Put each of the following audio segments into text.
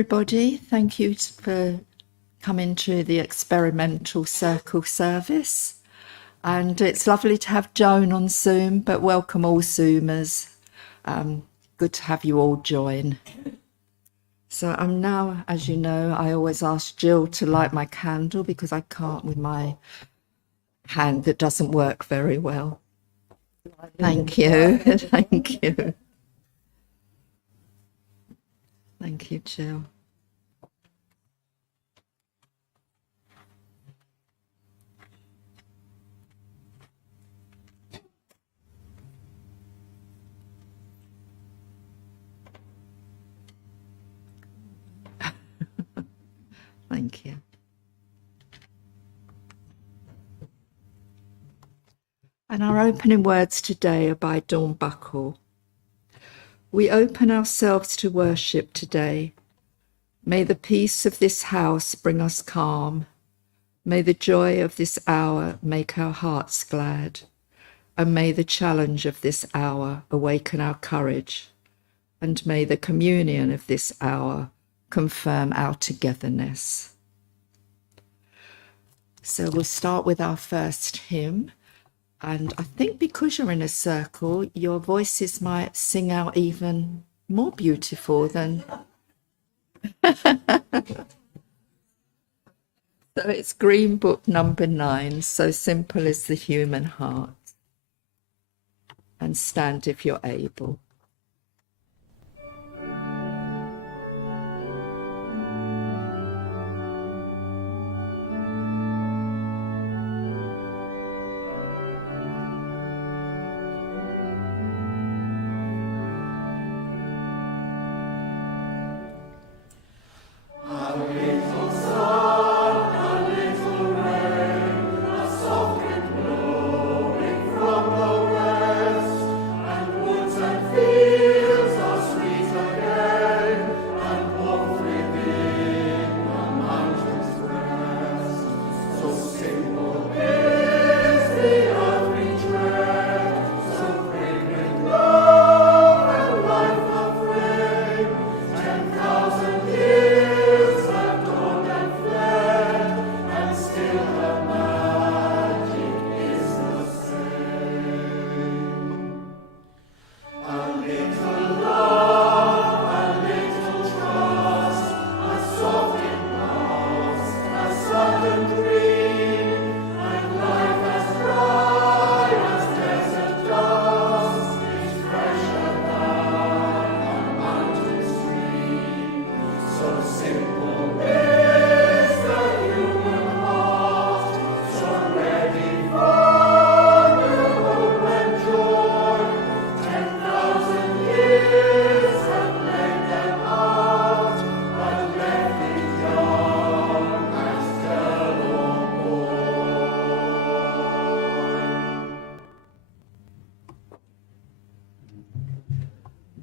everybody. Thank you for coming to the experimental circle service. And it's lovely to have Joan on Zoom, but welcome all Zoomers. Good to have you all join. So I'm now, as you know, I always ask Jill to light my candle because I can't with my hand that doesn't work very well. Thank you. Thank you. Thank you, Jill. Thank you. And our opening words today are by Dawn Buckle. We open ourselves to worship today. May the peace of this house bring us calm. May the joy of this hour make our hearts glad. And may the challenge of this hour awaken our courage. And may the communion of this hour confirm our togetherness. So we'll start with our first hymn. And I think because you're in a circle, your voices might sing out even more beautiful than... So it's Green Book number 9, So Simple is the Human Heart. And stand if you're able.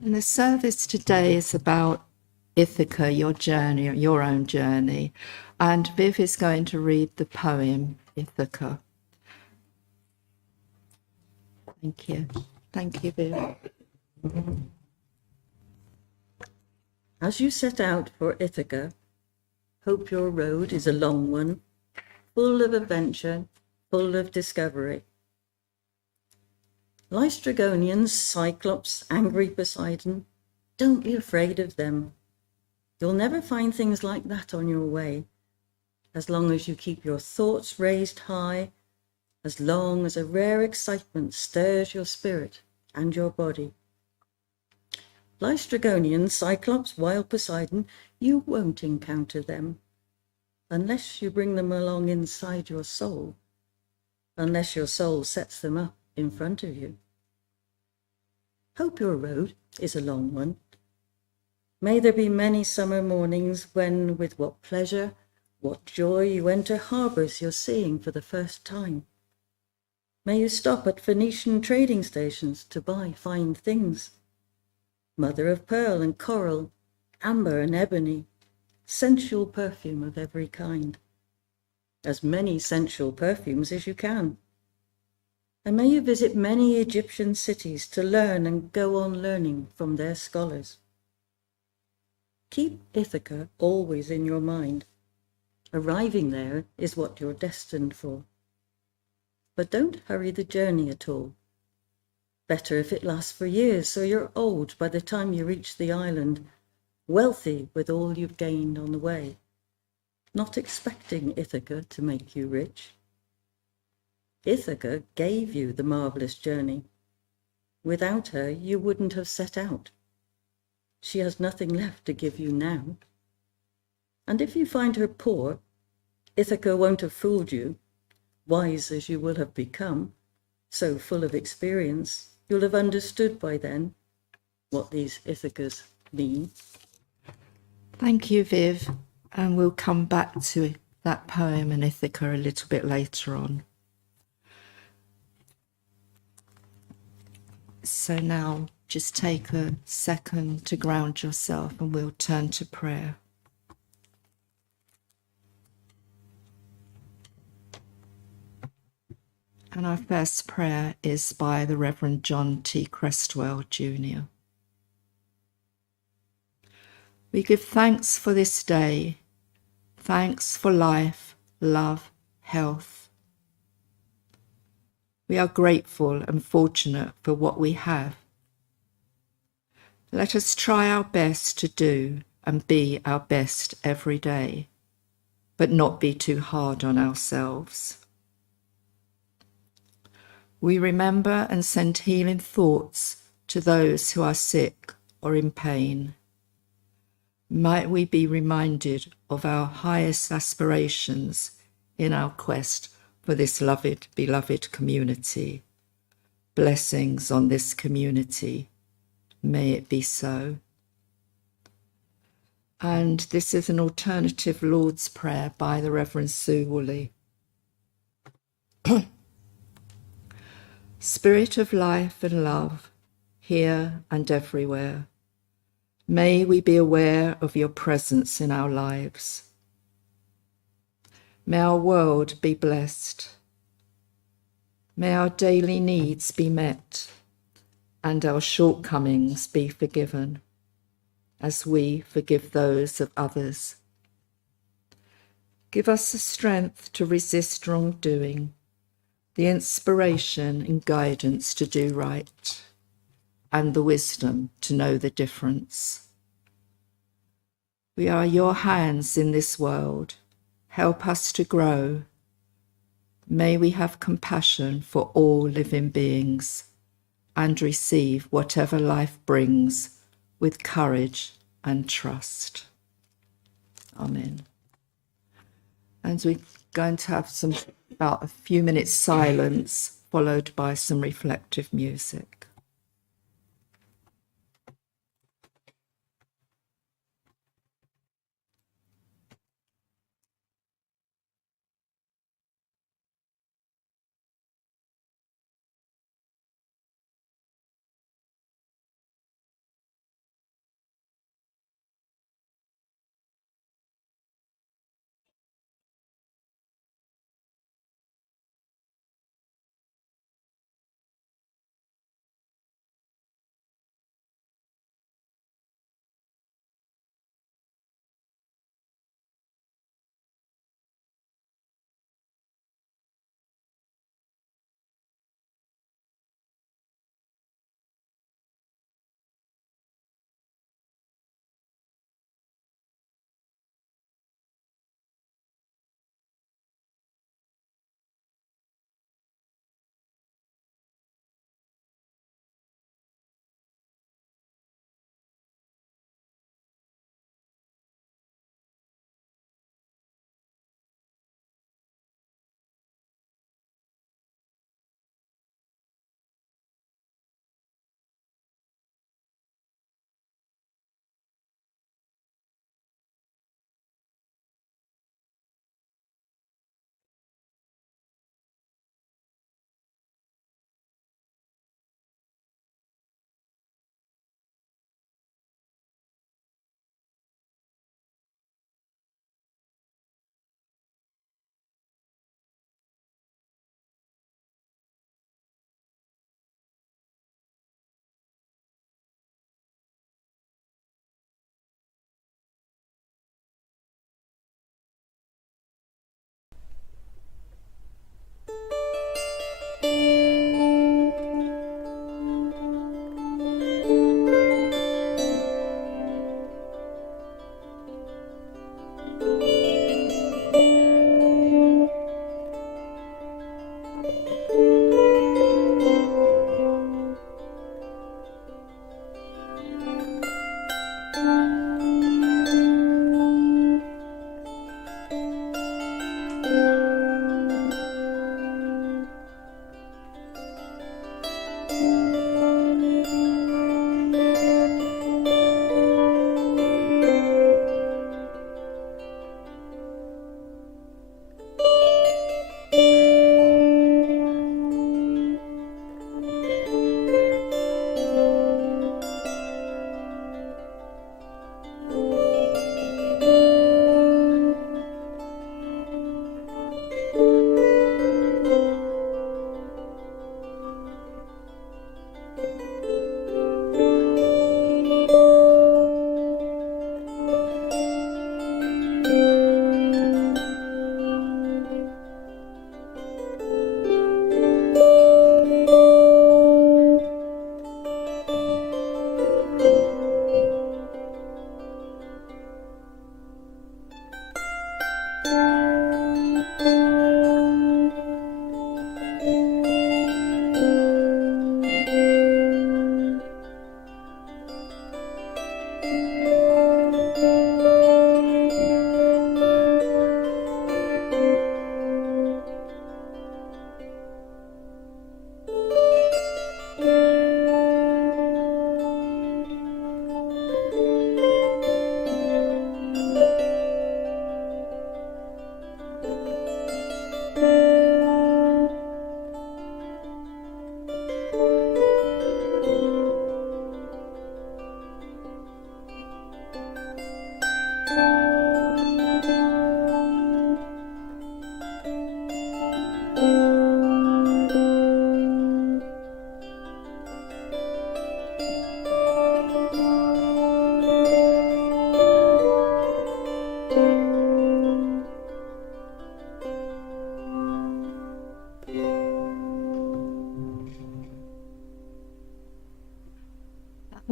And the service today is about Ithaca, your journey, your own journey. And Viv is going to read the poem, Ithaca. Thank you. Thank you, Viv. As you set out for Ithaca, hope your road is a long one, full of adventure, full of discovery. Lystragonians, Cyclops, angry Poseidon, don't be afraid of them. You'll never find things like that on your way, as long as you keep your thoughts raised high, as long as a rare excitement stirs your spirit and your body. Lystragonians, Cyclops, wild Poseidon, you won't encounter them, unless you bring them along inside your soul, unless your soul sets them up in front of you. Hope your road is a long one. May there be many summer mornings when, with what pleasure, what joy you enter harbours you're seeing for the first time. May you stop at Phoenician trading stations to buy fine things. Mother of pearl and coral, amber and ebony, sensual perfume of every kind. As many sensual perfumes as you can. And may you visit many Egyptian cities to learn and go on learning from their scholars. Keep Ithaca always in your mind. Arriving there is what you're destined for. But don't hurry the journey at all. Better if it lasts for years, so you're old by the time you reach the island, wealthy with all you've gained on the way, not expecting Ithaca to make you rich. Ithaca gave you the marvelous journey. Without her, you wouldn't have set out. She has nothing left to give you now. And if you find her poor, Ithaca won't have fooled you. Wise as you will have become, so full of experience, you'll have understood by then what these Ithacas mean. Thank you, Viv. And we'll come back to that poem and Ithaca a little bit later on. So now just take a second to ground yourself and we'll turn to prayer. And our first prayer is by the Reverend John T. Crestwell, Jr. We give thanks for this day, thanks for life, love, health. We are grateful and fortunate for what we have. Let us try our best to do and be our best every day, but not be too hard on ourselves. We remember and send healing thoughts to those who are sick or in pain. Might we be reminded of our highest aspirations in our quest for this beloved community. Blessings on this community. May it be so. And this is an alternative Lord's Prayer by the Reverend Sue Woolley. Spirit of life and love, here and everywhere, may we be aware of your presence in our lives. May our world be blessed. May our daily needs be met and our shortcomings be forgiven, as we forgive those of others. Give us the strength to resist wrongdoing, the inspiration and guidance to do right, and the wisdom to know the difference. We are your hands in this world. Help us to grow. May we have compassion for all living beings and receive whatever life brings with courage and trust. Amen. And we're going to have about a few minutes silence, followed by some reflective music.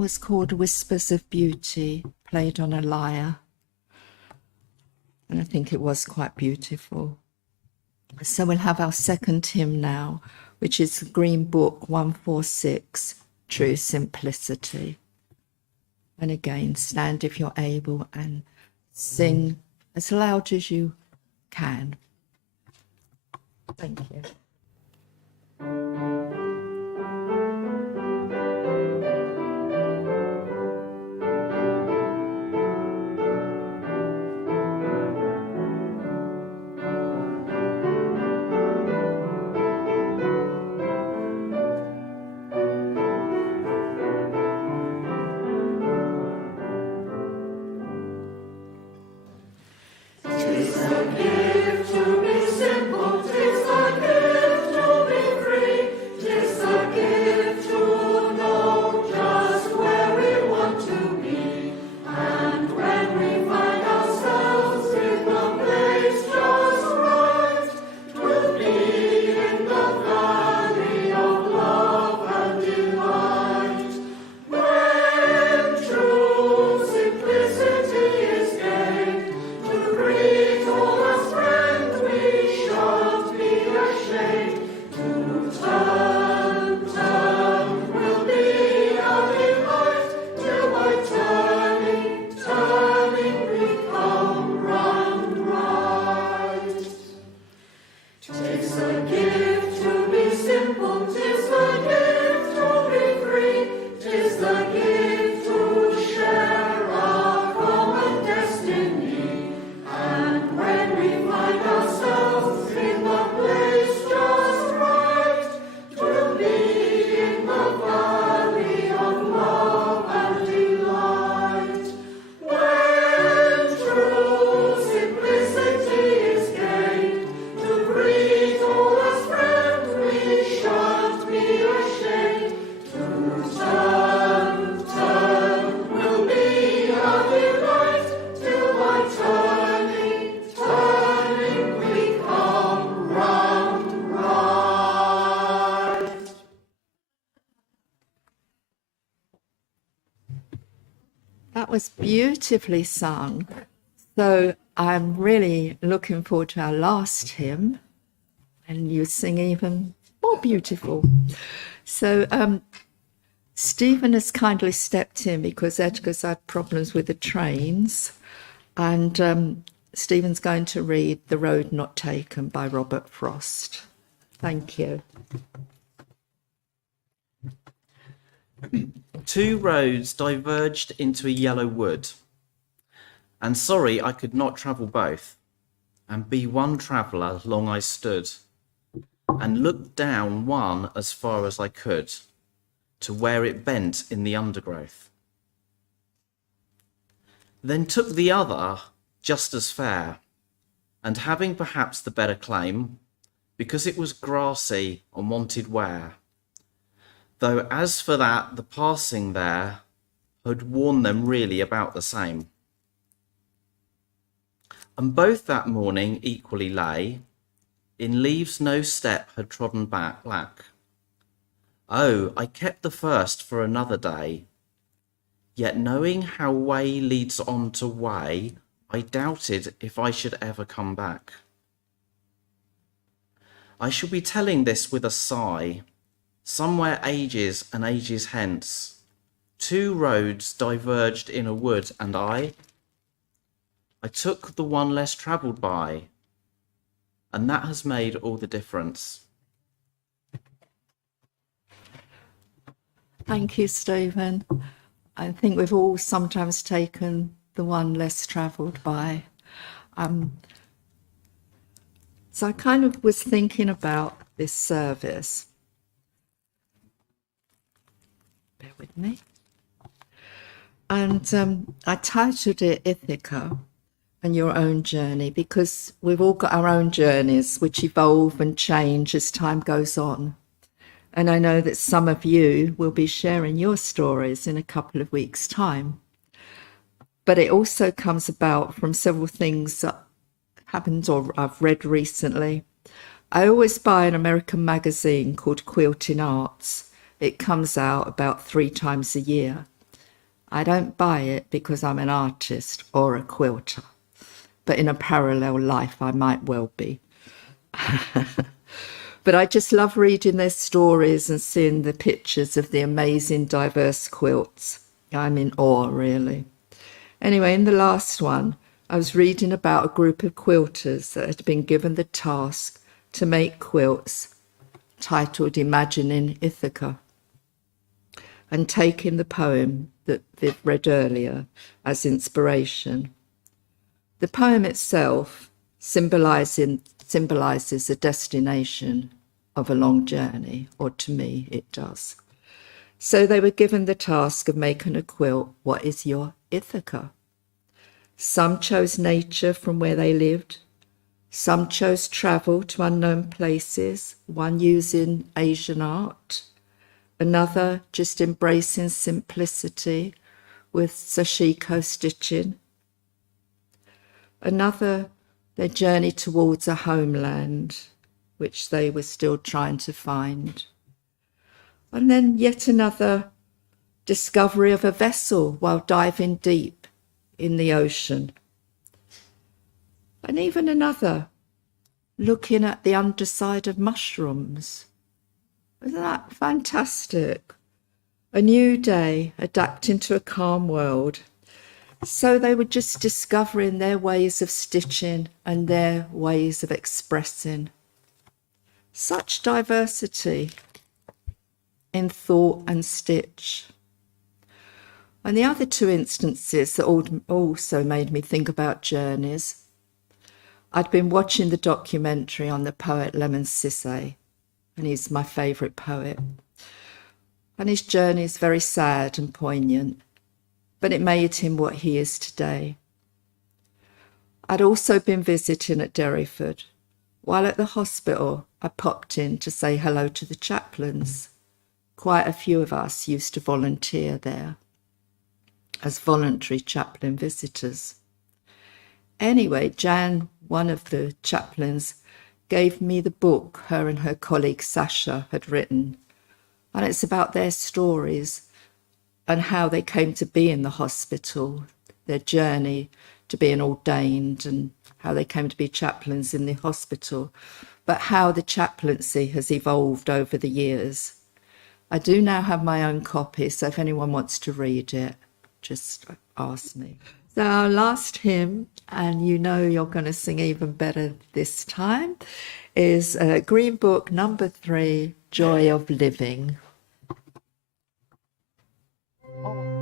was called Whispers of Beauty, played on a lyre. And I think it was quite beautiful. So we'll have our second hymn now, which is Green Book 146, True Simplicity. And again, stand if you're able and sing as loud as you can. Thank you. That was beautifully sung. So I'm really looking forward to our last hymn, and you sing even more beautiful. So Stephen has kindly stepped in because Edgar's had problems with the trains, and Stephen's going to read The Road Not Taken by Robert Frost. Thank you. Two roads diverged into a yellow wood, and sorry I could not travel both, and be one traveller long I stood, and looked down one as far as I could, to where it bent in the undergrowth. Then took the other just as fair, and having perhaps the better claim, because it was grassy and wanted wear. Though as for that, the passing there had worn them really about the same. And both that morning equally lay, in leaves no step had trodden back. Oh, I kept the first for another day, yet knowing how way leads on to way, I doubted if I should ever come back. I shall be telling this with a sigh. Somewhere ages and ages hence, two roads diverged in a wood, and I took the one less travelled by, and that has made all the difference. Thank you, Stephen. I think we've all sometimes taken the one less travelled by. So I kind of was thinking about this service. Bear with me. And I titled it Ithaca and Your Own Journey, because we've all got our own journeys which evolve and change as time goes on. And I know that some of you will be sharing your stories in a couple of weeks' time. But it also comes about from several things that happened or I've read recently. I always buy an American magazine called Quilting Arts. It comes out about 3 times a year. I don't buy it because I'm an artist or a quilter, but in a parallel life I might well be. But I just love reading their stories and seeing the pictures of the amazing diverse quilts. I'm in awe, really. Anyway, in the last one, I was reading about a group of quilters that had been given the task to make quilts titled Imagining Ithaca, and taking the poem that Viv read earlier as inspiration. The poem itself symbolizes the destination of a long journey, or to me it does. So they were given the task of making a quilt. What is your Ithaca? Some chose nature from where they lived. Some chose travel to unknown places, one using Asian art, another just embracing simplicity with sashiko stitching, another their journey towards a homeland, which they were still trying to find, and then yet another discovery of a vessel while diving deep in the ocean, and even another looking at the underside of mushrooms. Isn't that fantastic? A new day, adapting to a calm world. So they were just discovering their ways of stitching and their ways of expressing. Such diversity in thought and stitch. And the other two instances that also made me think about journeys. I'd been watching the documentary on the poet Lemon Sissay, and he's my favourite poet. And his journey is very sad and poignant, but it made him what he is today. I'd also been visiting at Derryford. While at the hospital, I popped in to say hello to the chaplains. Quite a few of us used to volunteer there as voluntary chaplain visitors. Anyway, Jan, one of the chaplains, gave me the book her and her colleague Sasha had written, and it's about their stories and how they came to be in the hospital, their journey to being ordained and how they came to be chaplains in the hospital, but how the chaplaincy has evolved over the years. I do now have my own copy, so if anyone wants to read it, just ask me. So our last hymn, and you know you're going to sing even better this time, is Green Book number 3, Joy of Living. Oh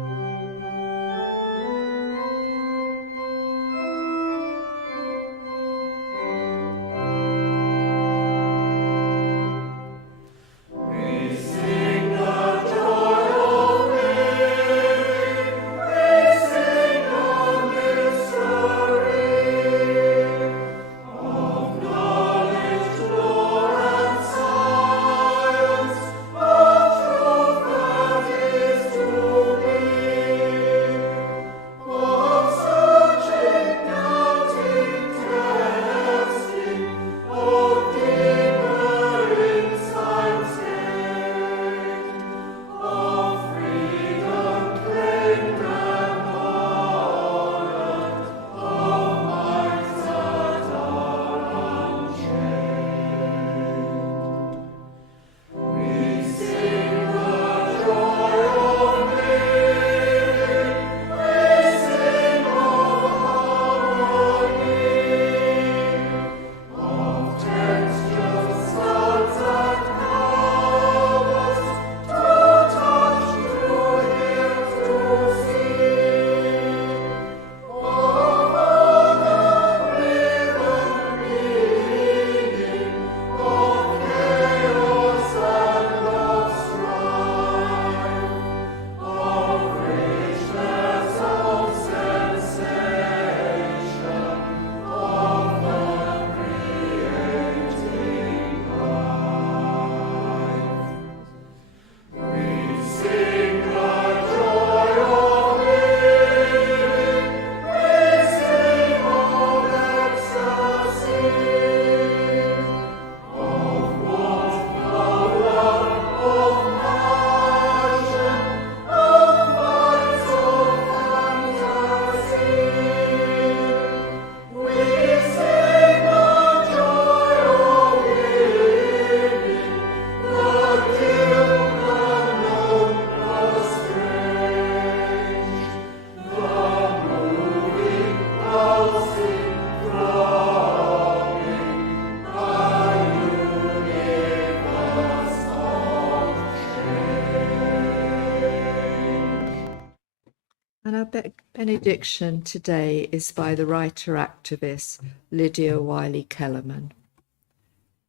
benediction today is by the writer-activist Lydia Wiley-Kellerman.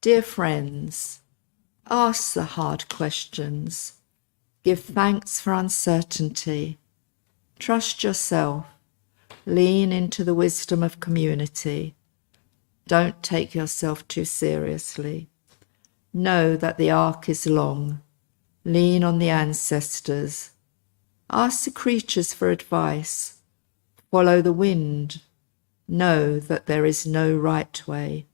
Dear friends, ask the hard questions. Give thanks for uncertainty. Trust yourself. Lean into the wisdom of community. Don't take yourself too seriously. Know that the arc is long. Lean on the ancestors. Ask the creatures for advice. Follow the wind. Know that there is no right way.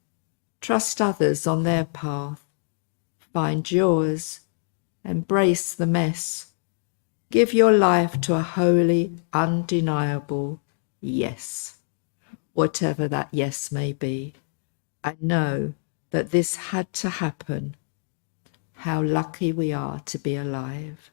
Trust others on their path. Find yours. Embrace the mess. Give your life to a holy, undeniable yes, whatever that yes may be. And know that this had to happen. How lucky we are to be alive.